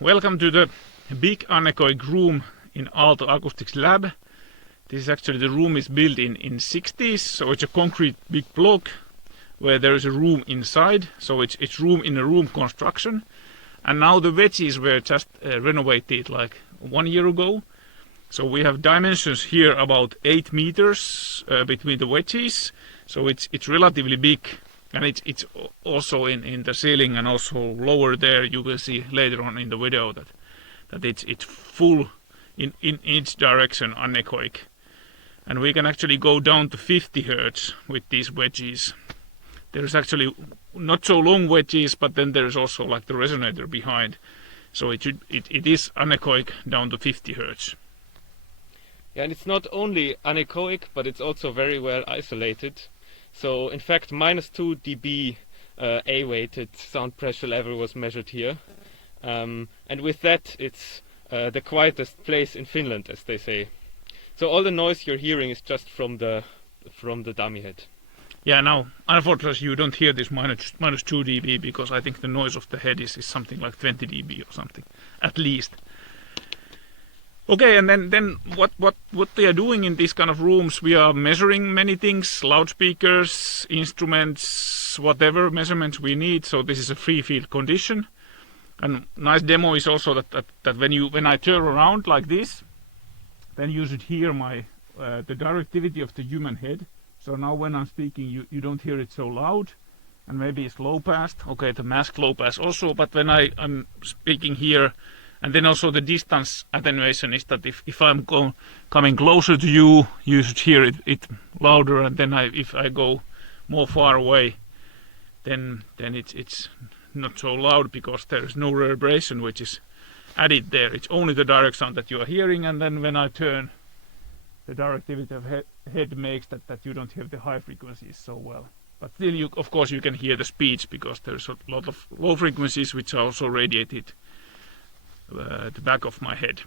Welcome to the big anechoic room in Aalto Acoustics lab. This is actually the room is built in 60s, so it's a concrete big block where there is a room inside, so it's room in a room construction. And now the wedges were just renovated like 1 year ago. So we have dimensions here about 8 meters between the wedges, so it's relatively big. And it's also in the ceiling and also lower there. You will see later on in the video that it's full in each direction anechoic. And we can actually go down to 50 Hertz with these wedges. There's actually not so long wedges, but then there's also like the resonator behind. So it is anechoic down to 50 Hertz. Yeah, and it's not only anechoic, but it's also very well isolated. So in fact, -2 dB A-weighted sound pressure level was measured here. And with that, it's the quietest place in Finland, as they say. So all the noise you're hearing is just from the dummy head. Yeah, now, unfortunately, you don't hear this -2 dB because I think the noise of the head is something like 20 dB or something, at least. Okay, and then what they are doing in these kind of rooms, we are measuring many things, loudspeakers, instruments, whatever measurements we need. So this is a free field condition. And nice demo is also that when I turn around like this, then you should hear the directivity of the human head. So now when I'm speaking, you don't hear it so loud, and maybe it's low pass. Okay, the mask low pass also, but when I'm speaking here, and then also the distance attenuation is that if I'm coming closer to you, you should hear it louder, and then if I go more far away, then it's not so loud because there is no reverberation which is added there. It's only the direct sound that you are hearing, and then when I turn, the directivity of head makes that you don't hear the high frequencies so well. But still, of course, you can hear the speech because there's a lot of low frequencies which are also radiated the back of my head.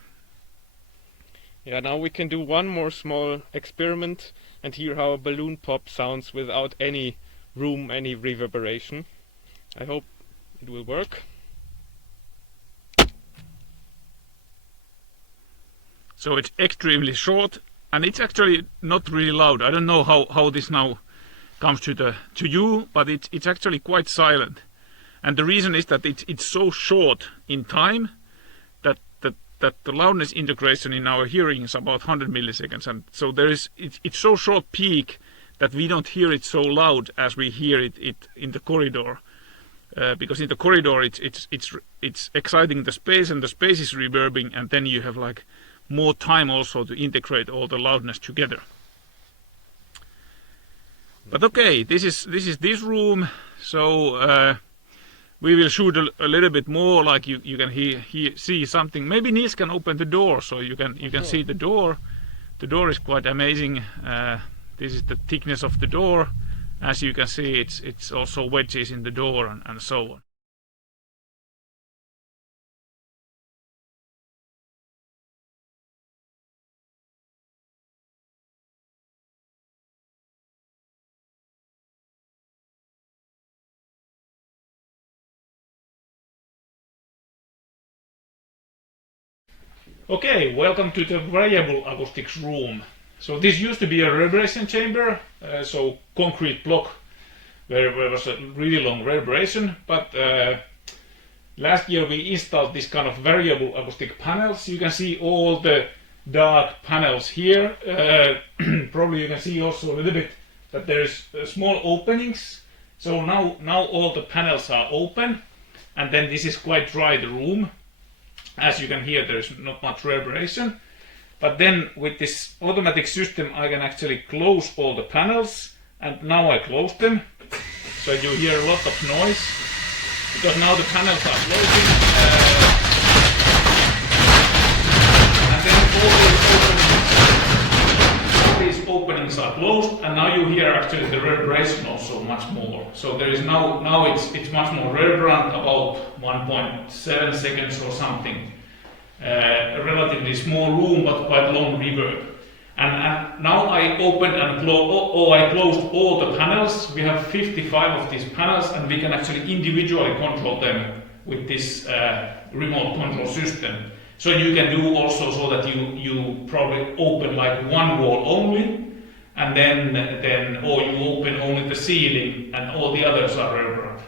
Yeah, now we can do one more small experiment and hear how a balloon pop sounds without any reverberation. I hope it will work. So it's extremely short, and it's actually not really loud. I don't know how this now comes to you, but it's actually quite silent. And the reason is that it's so short in time that the loudness integration in our hearing is about 100 milliseconds, and so it's so short peak that we don't hear it so loud as we hear it in the corridor, because in the corridor it's exciting the space, and the space is reverbing, and then you have like more time also to integrate all the loudness together. But okay, this is this room, so we will shoot a little bit more, like you can see something. Maybe Nils can open the door so you can see the door. The door is quite amazing. This is the thickness of the door. As you can see, it's also wedges in the door and so on. Okay, welcome to the variable acoustics room. So this used to be a reverberation chamber, so concrete block where there was a really long reverberation, but last year we installed this kind of variable acoustic panels. You can see all the dark panels here. Probably you can see also a little bit that there's small openings. So now all the panels are open, and then this is quite dry, the room. As you can hear, there's not much reverberation. But then with this automatic system, I can actually close all the panels, and now I close them. So you hear a lot of noise, because now the panels are closing. And then all these openings are closed, and now you hear actually the reverberation also much more. So there is now it's much more reverberant, about 1.7 seconds or something. A relatively small room, but quite long reverb. And now I opened and I closed all the panels. We have 55 of these panels, and we can actually individually control them with this remote control system. So you can do also so that you probably open like one wall only, and then or you open only the ceiling and all the others are reverberant.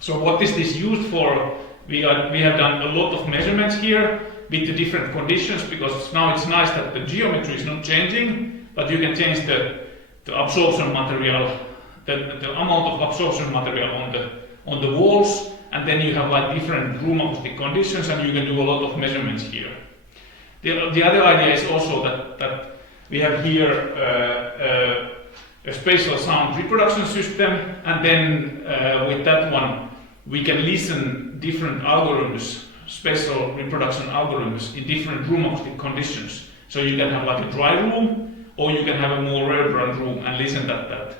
So what is this used for? We have done a lot of measurements here with the different conditions, because now it's nice that the geometry is not changing, but you can change the absorption material, the amount of absorption material on the walls, and then you have like different room acoustic conditions, and you can do a lot of measurements here. The other idea is also that we have here a spatial sound reproduction system, and then with that one we can listen different algorithms, spatial reproduction algorithms in different room acoustic conditions. So you can have like a dry room, or you can have a more reverberant room and listen that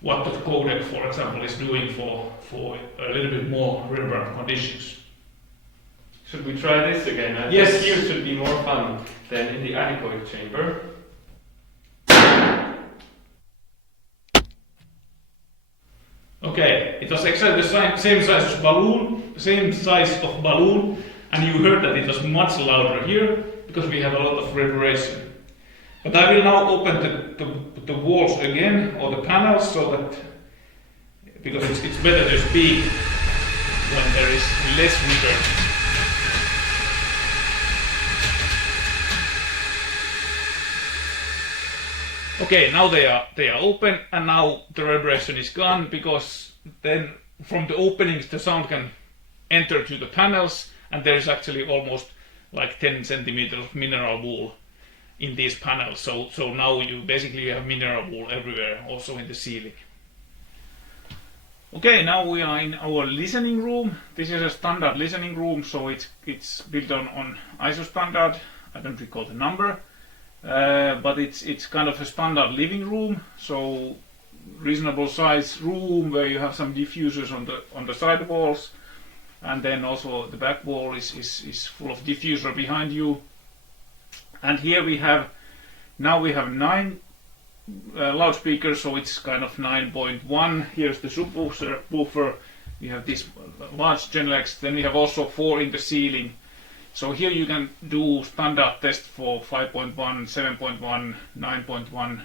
what the codec, for example, is doing for a little bit more reverberant conditions. Should we try this again? I Yes. think here should be more fun than in the anechoic chamber. Okay, it was exactly the same size of balloon, and you heard that it was much louder here because we have a lot of reverberation. But I will now open the walls again, or the panels, so that because it's better to speak when there is less reverb. Okay, now they are open, and now the reverberation is gone, because then from the openings the sound can enter to the panels, and there is actually almost like 10 centimeters of mineral wool in these panels. So now you basically have mineral wool everywhere, also in the ceiling. Okay, now we are in our listening room. This is a standard listening room, so it's built on ISO standard. I don't recall the number. But it's kind of a standard living room, so reasonable size room where you have some diffusers on the side walls, and then also the back wall is full of diffuser behind you. And here we have 9 loudspeakers, so it's kind of 9.1. Here's the subwoofer. We have this large Genelex. Then we have also 4 in the ceiling. So here you can do standard test for 5.1, 7.1, 9.1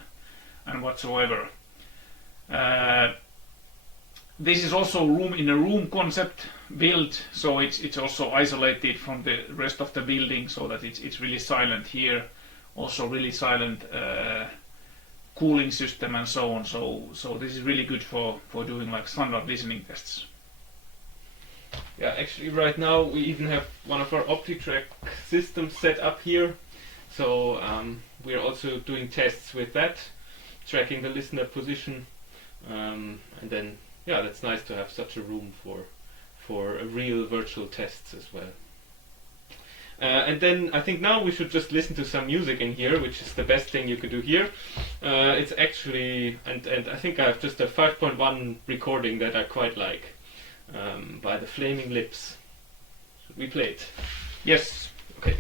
and whatsoever. This is also room in a room concept built, so it's also isolated from the rest of the building, so that it's really silent here. Also really silent cooling system and so on. So this is really good for doing like standard listening tests. Yeah, actually right now we even have one of our OptiTrack systems set up here. So we're also doing tests with that, tracking the listener position. And then, yeah, that's nice to have such a room for real virtual tests as well. And then I think now we should just listen to some music in here, which is the best thing you could do here. It's actually, and I think I have just a 5.1 recording that I quite like. By the Flaming Lips. Should we play it? Yes. Okay.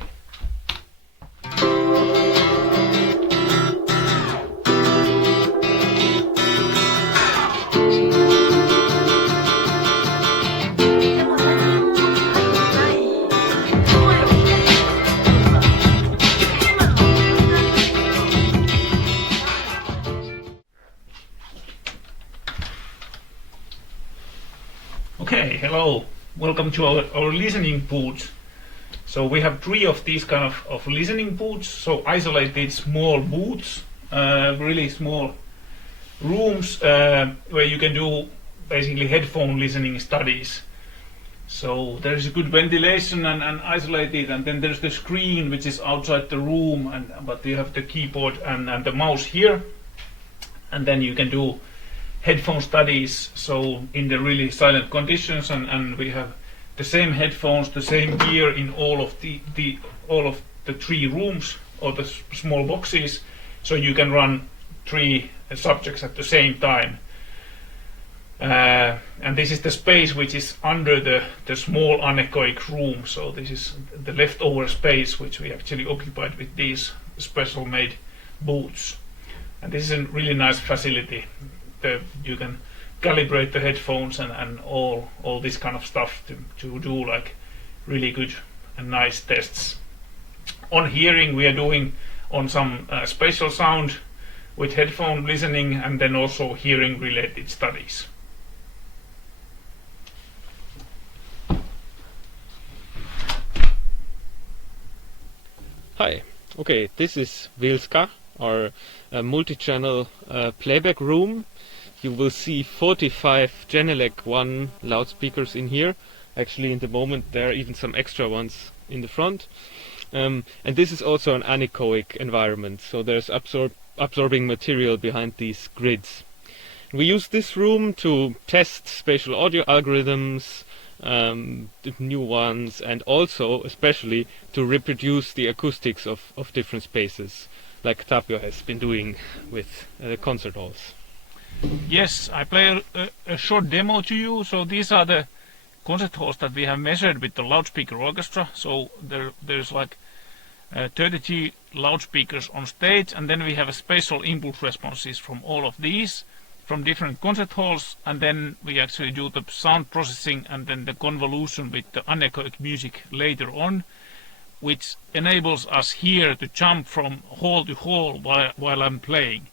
Okay, hello. Welcome to our listening booths. So we have 3 of these kind of listening booths, so isolated small booths, really small rooms where you can do basically headphone listening studies. So there is a good ventilation and isolated, and then there's the screen which is outside the room, but you have the keyboard and the mouse here, and then you can do headphone studies, so in the really silent conditions, and we have the same headphones, the same gear in all of the 3 rooms, or the small boxes, so you can run 3 subjects at the same time. And this is the space which is under the small anechoic room, so this is the leftover space which we actually occupied with these special made booths. And this is a really nice facility. You can calibrate the headphones and all this kind of stuff to do like really good and nice tests. On hearing, we are doing on some spatial sound with headphone listening, and then also hearing related studies. Hi. Okay, this is Vilska, our multi-channel playback room. You will see 45 Genelec 1 loudspeakers in here. Actually, in the moment there are even some extra ones in the front. And this is also an anechoic environment, so there's absorbing material behind these grids. We use this room to test spatial audio algorithms, the new ones, and also especially to reproduce the acoustics of different spaces, like Tapio has been doing with the concert halls. Yes, I play a short demo to you. So these are the concert halls that we have measured with the loudspeaker orchestra. So there's like 32 loudspeakers on stage, and then we have a spatial impulse responses from all of these, from different concert halls, and then we actually do the sound processing and then the convolution with the anechoic music later on, which enables us here to jump from hall to hall while I'm playing.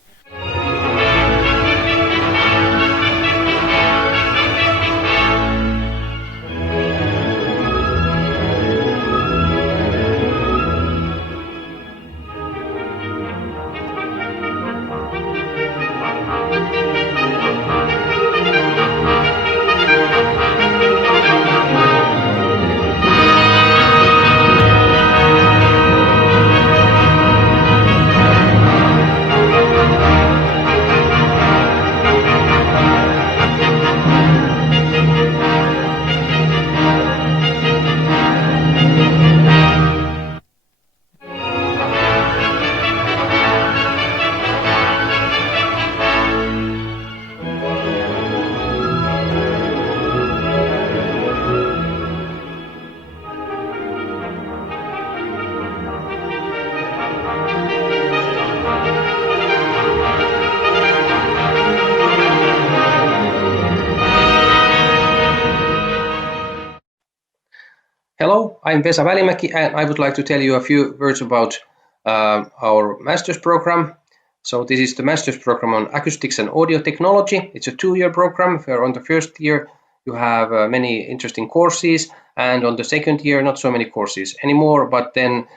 Hello, I'm Vesa Välimäki, and I would like to tell you a few words about our master's program. So this is the master's program on acoustics and audio technology. It's a 2-year program, where on the first year you have many interesting courses, and on the second year not so many courses anymore, but then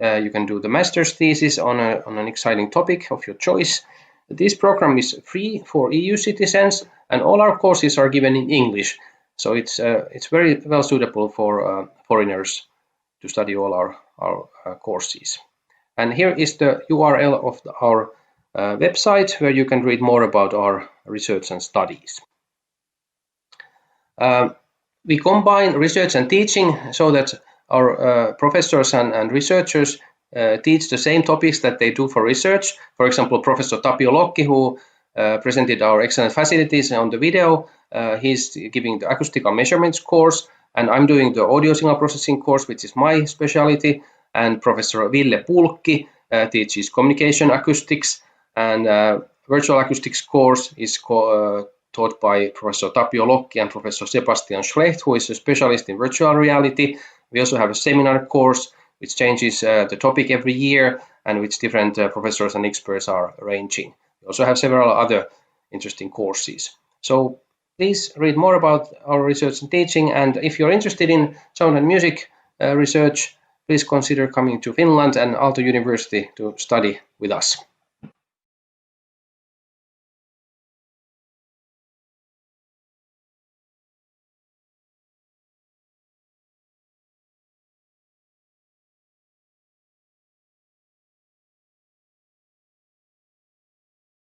you can do the master's thesis on an exciting topic of your choice. This program is free for EU citizens, and all our courses are given in English. So it's very well suitable for foreigners to study all our courses. And here is the URL of our website, where you can read more about our research and studies. We combine research and teaching so that our professors and researchers teach the same topics that they do for research. For example, Professor Tapio Lokki, who presented our excellent facilities on the video, he's giving the acoustical measurements course, and I'm doing the audio signal processing course, which is my specialty. And Professor Ville Pulkki teaches communication acoustics, and virtual acoustics course is taught by Professor Tapio Lokki and Professor Sebastian Schlecht, who is a specialist in virtual reality. We also have a seminar course which changes the topic every year, and which different professors and experts are arranging. We also have several other interesting courses. So please read more about our research and teaching, and if you're interested in sound and music research, please consider coming to Finland and Aalto University to study with us.